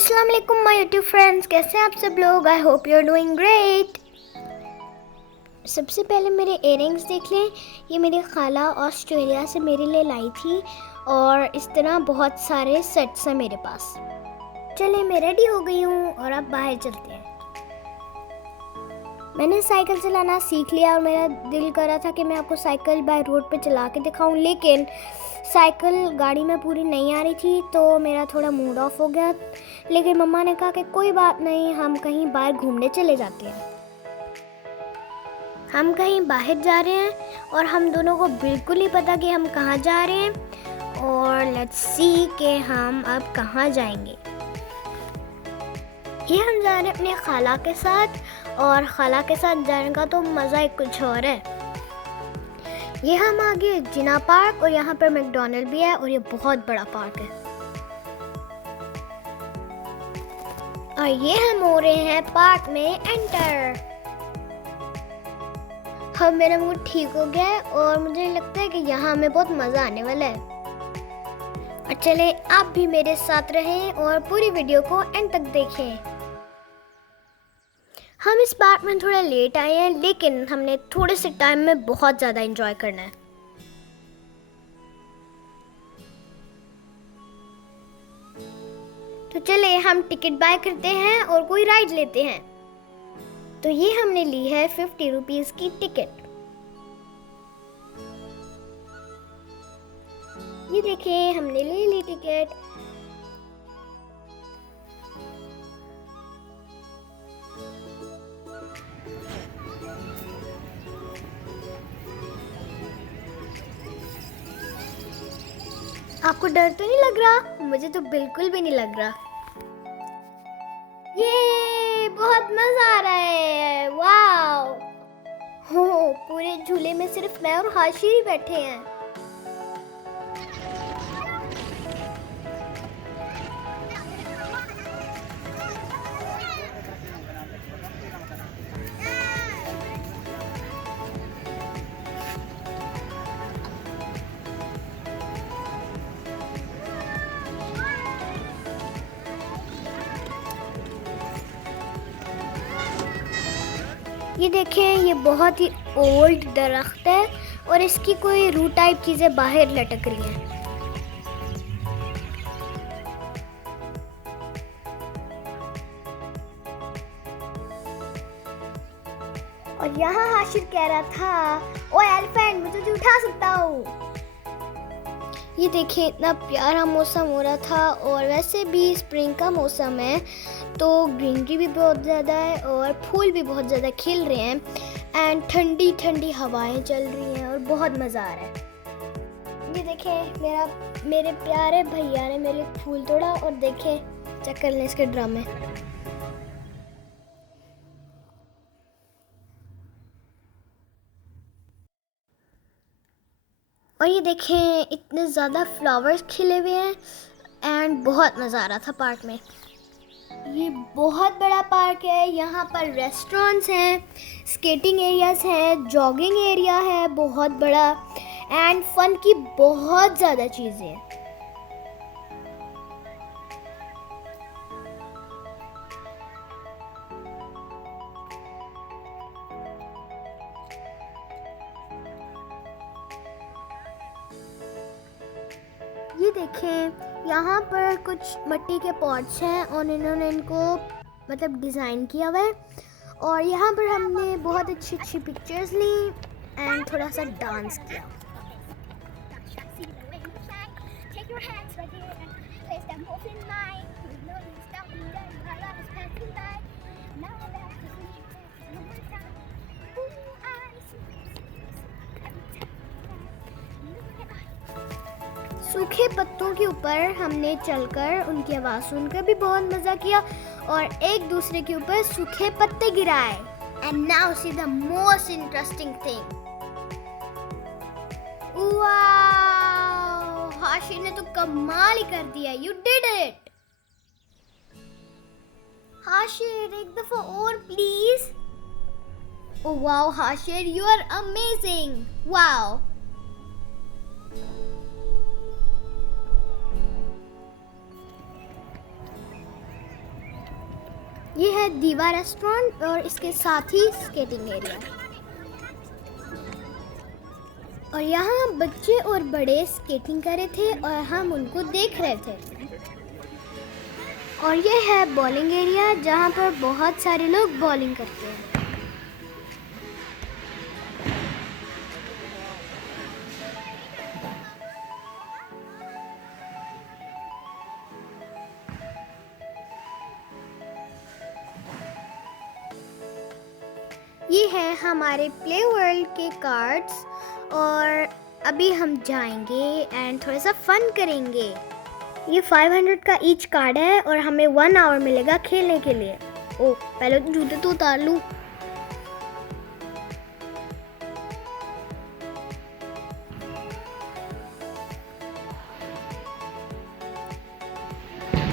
अस्सलाम वालेकुम my YouTube friends, कैसे हैं आप सब लोग। I hope you are doing great. सबसे पहले मेरे इयररिंग्स देख लें। ये मेरी खाला ऑस्ट्रेलिया से मेरे लिए लाई थी और इस तरह बहुत सारे सेट्स हैं मेरे पास। चलिए मैं रेडी हो गई हूँ और अब बाहर चलते हैं। मैंने साइकिल चलाना सीख लिया और मेरा दिल कर रहा था कि मैं आपको साइकिल बाय रोड पे चला के दिखाऊं, लेकिन साइकिल गाड़ी में पूरी नहीं आ रही थी तो मेरा थोड़ा मूड ऑफ हो गया। लेकिन मम्मा ने कहा कि कोई बात नहीं, हम कहीं बाहर घूमने चले जाते हैं। हम कहीं बाहर जा रहे हैं और हम दोनों को बिल्कुल नहीं पता कि हम कहाँ जा रहे हैं, और लेट्स सी कि हम अब कहाँ जाएंगे। ये हम जा रहे हैं अपने खाला के साथ, और खाला के साथ जाने का तो मज़ा ही कुछ और है। ये हम आ गए जिना पार्क और यहाँ पर मैकडॉनल्ड भी है और ये बहुत बड़ा पार्क है। और ये हम हो रहे हैं पार्क में एंटर। अब मेरा मूड ठीक हो गया है और मुझे लगता है कि यहाँ हमें बहुत मज़ा आने वाला है। और चले आप भी मेरे साथ रहें और पूरी वीडियो को एंड तक देखें। हम इस पार्क में थोड़ा लेट आए हैं, लेकिन हमने थोड़े से टाइम में बहुत ज़्यादा एंजॉय करना है। तो चले हम टिकट बाय करते हैं और कोई राइड लेते हैं। तो ये हमने ली है 50 रुपीज़ की टिकट। ये देखिए हमने ले ली टिकट। आपको डर तो नहीं लग रहा? मुझे तो बिल्कुल भी नहीं लग रहा। ये बहुत मजा आ रहा है, वाओ। हो पूरे झूले में सिर्फ मैं और हाशिर ही बैठे हैं। ये देखें, ये बहुत ही ओल्ड दरख्त है और इसकी कोई रूट टाइप चीज़ें बाहर लटक रही हैं। और यहाँ हाशिर कह रहा था, ओ एलिफेंट मैं तुझे उठा सकता हूँ। ये देखें इतना प्यारा मौसम हो रहा था, और वैसे भी स्प्रिंग का मौसम है तो ग्रीनरी भी बहुत ज़्यादा है और फूल भी बहुत ज़्यादा खिल रहे हैं एंड ठंडी ठंडी हवाएं चल रही हैं और बहुत मज़ा आ रहा है। ये देखें मेरे प्यारे भैया ने मेरे फूल तोड़ा और देखें चेक कर लें इसके ड्रामे। और ये देखें इतने ज़्यादा फ्लावर्स खिले हुए हैं एंड बहुत मज़ा आ रहा था पार्क में। ये बहुत बड़ा पार्क है, यहाँ पर रेस्टोरेंट्स हैं, स्केटिंग एरियाज हैं, जॉगिंग एरिया है बहुत बड़ा एंड फन की बहुत ज़्यादा चीज़ें हैं। ये देखें यहाँ पर कुछ मिट्टी के पॉट्स हैं और इन्होंने इनको मतलब डिज़ाइन किया हुआ है, और यहाँ पर हमने बहुत अच्छी अच्छी पिक्चर्स ली एंड थोड़ा सा डांस किया। सूखे पत्तों के ऊपर हमने चलकर उनकी आवाज़ सुनकर भी बहुत मज़ा किया और एक दूसरे के ऊपर सूखे पत्ते गिराए। And now see the most interesting thing. Wow, Hashir ने तो कमाल ही कर दिया। यू डिड इट हाशिर, एक दफा और please. Oh wow Hashir, you are amazing, wow. ये है दीवा रेस्टोरेंट और इसके साथ ही स्केटिंग एरिया। और यहाँ बच्चे और बड़े स्केटिंग कर रहे थे और हम उनको देख रहे थे। और ये है बॉलिंग एरिया जहाँ पर बहुत सारे लोग बॉलिंग करते हैं। ये है हमारे प्ले वर्ल्ड के कार्ड्स और अभी हम जाएंगे एंड थोड़ा सा फन करेंगे। ये 500 का ईच कार्ड है और हमें 1 आवर मिलेगा खेलने के लिए। ओ पहले तो जूते तो उतार लूँ।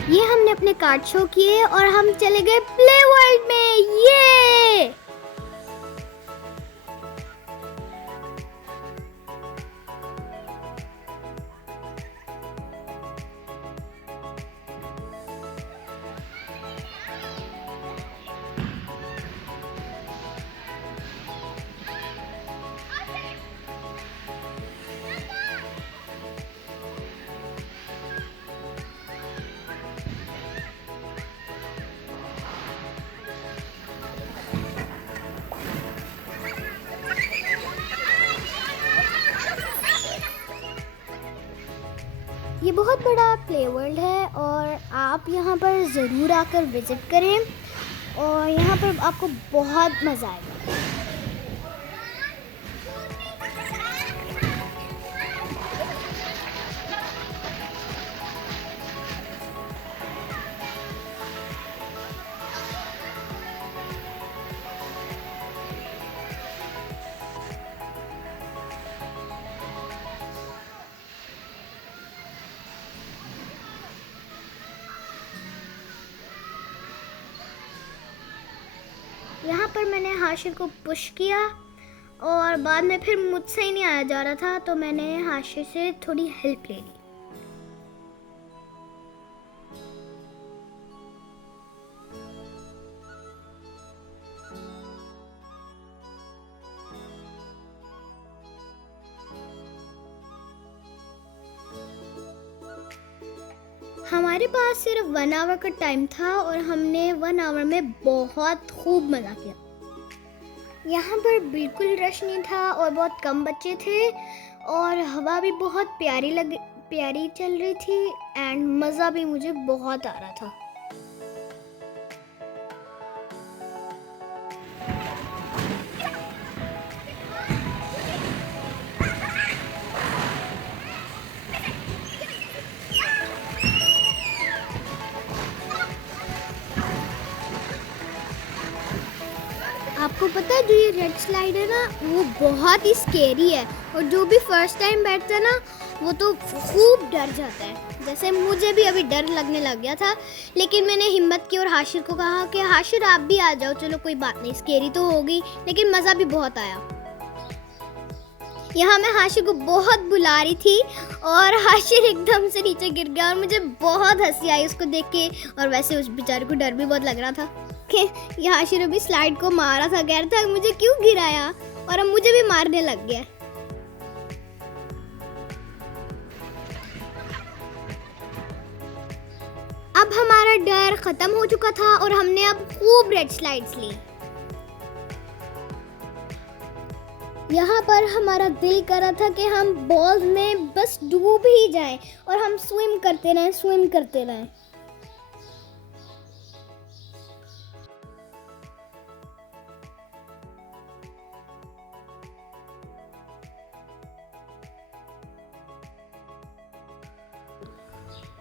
ये हमने अपने कार्ड शो किए और हम चले गए प्ले वर्ल्ड में। ये ये बहुत बड़ा प्ले वर्ल्ड है और आप यहाँ पर ज़रूर आकर विज़िट करें और यहाँ पर आपको बहुत मज़ा आएगा। यहाँ पर मैंने हाशिर को पुश किया और बाद में फिर मुझसे ही नहीं आया जा रहा था तो मैंने हाशिर से थोड़ी हेल्प ले ली। हमारे पास सिर्फ 1 आवर का टाइम था और हमने 1 आवर में बहुत खूब मज़ा किया। यहाँ पर बिल्कुल रश नहीं था और बहुत कम बच्चे थे और हवा भी बहुत प्यारी चल रही थी एंड मज़ा भी मुझे बहुत आ रहा था। आपको पता है जो ये रेड स्लाइड है ना वो बहुत ही स्केरी है और जो भी फर्स्ट टाइम बैठता है ना वो तो खूब डर जाता है। जैसे मुझे भी अभी डर लगने लग गया था लेकिन मैंने हिम्मत की और हाशिर को कहा कि हाशिर आप भी आ जाओ, चलो कोई बात नहीं, स्केरी तो होगी लेकिन मज़ा भी बहुत आया। यहाँ मैं हाशिर को बहुत बुला रही थी और हाशिर एकदम से नीचे गिर गया और मुझे बहुत हंसी आई उसको देख के। और वैसे उस बेचारे को डर भी बहुत लग रहा था कि ये हाशिर अभी स्लाइड को मारा था, कह रहा था मुझे क्यों गिराया, और अब मुझे भी मारने लग गया। अब हमारा डर खत्म हो चुका था और हमने अब खूब रेड स्लाइड्स ली। यहाँ पर हमारा दिल कर रहा था कि हम बॉल में बस डूब ही जाएं और हम स्विम करते रहें।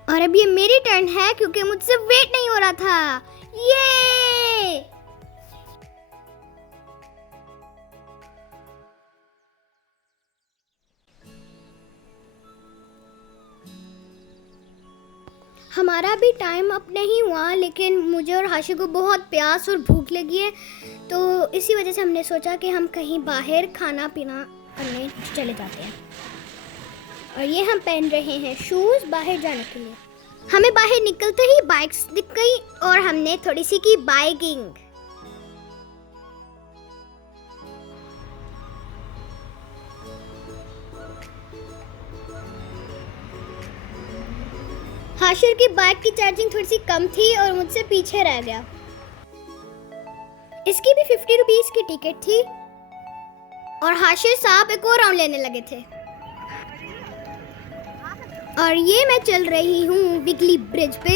और अब ये मेरी टर्न है क्योंकि मुझसे वेट नहीं हो रहा था। ये हमारा भी टाइम अप नहीं हुआ लेकिन मुझे और हाशिर को बहुत प्यास और भूख लगी है तो इसी वजह से हमने सोचा कि हम कहीं बाहर खाना पीना करने चले जाते हैं। और ये हम पहन रहे हैं शूज़ बाहर जाने के लिए। हमें बाहर निकलते ही बाइक्स दिख गई और हमने थोड़ी सी की बाइकिंग। हाशिर की बाइक की चार्जिंग थोड़ी सी कम थी और मुझसे पीछे रह गया। इसकी भी 50 रुपीस की टिकट थी और हाशिर साहब एक और राउंड लेने लगे थे। और ये मैं चल रही हूँ विगली ब्रिज पे।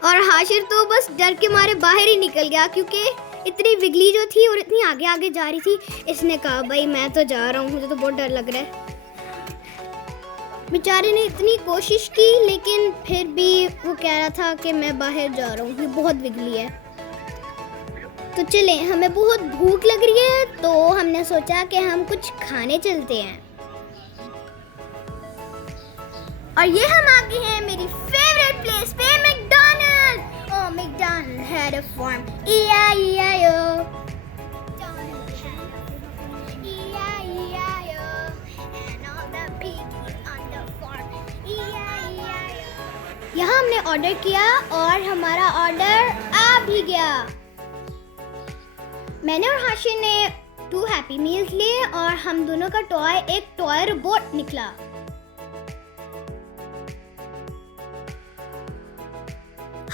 और हाशिर तो बस डर के मारे बाहर ही निकल गया, क्योंकि इतनी विगली जो थी और इतनी आगे आगे जा रही थी। इसने कहा भाई मैं तो जा रहा हूँ, मुझे तो बहुत डर लग रहा है। बेचारे ने इतनी कोशिश की लेकिन फिर भी वो कह रहा था कि मैं बाहर जा रहा हूँ, ये बहुत विगली है। तो चले, हमें बहुत भूख लग रही है तो हमने सोचा कि हम कुछ खाने चलते हैं। और ये हम आ गए हैं मेरी फेवरेट प्लेस पे, McDonald. Oh, McDonald had a farm, E-I-E-I-O। यहाँ हमने ऑर्डर किया और हमारा ऑर्डर आ भी गया। मैंने और हाशिर ने 2 हैप्पी मील्स लिए और हम दोनों का टॉय एक टॉय रोबोट निकला।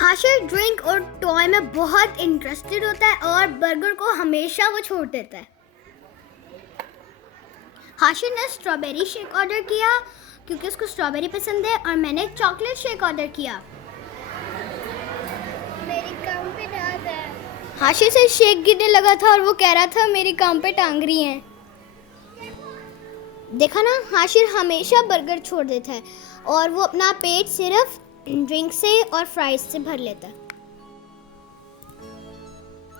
हाशिर ड्रिंक और टॉय में बहुत इंटरेस्टेड होता है और बर्गर को हमेशा वो छोड़ देता है। हाशिर ने स्ट्रॉबेरी शेक ऑर्डर किया क्योंकि उसको स्ट्रॉबेरी पसंद है और मैंने चॉकलेट शेक ऑर्डर किया। मेरी काम पे टांग है। हाशिर से शेक गिरने लगा था और वो कह रहा था मेरी काम पे टांग रही हैं। देखा ना, हाशिर हमेशा बर्गर छोड़ देता है और वो अपना पेट सिर्फ ड्रिंक से और फ्राइज से भर लेता है।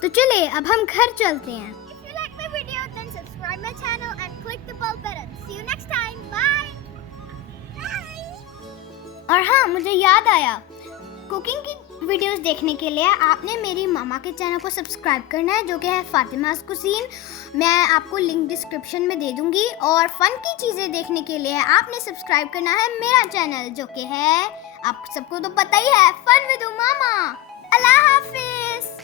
तो चले अब हम घर चलते हैं। If you like my video, then subscribe my channel and click the bell button. See you next time. Bye. और हाँ, मुझे याद आया, कुकिंग की वीडियोस देखने के लिए आपने मेरी मामा के चैनल को सब्सक्राइब करना है, जो कि है फातिमास कुसीन। मैं आपको लिंक डिस्क्रिप्शन में दे दूंगी। और फन की चीज़ें देखने के लिए आपने सब्सक्राइब करना है मेरा चैनल, जो कि है, आप सबको तो पता ही है, fun with mama. Allah Hafiz.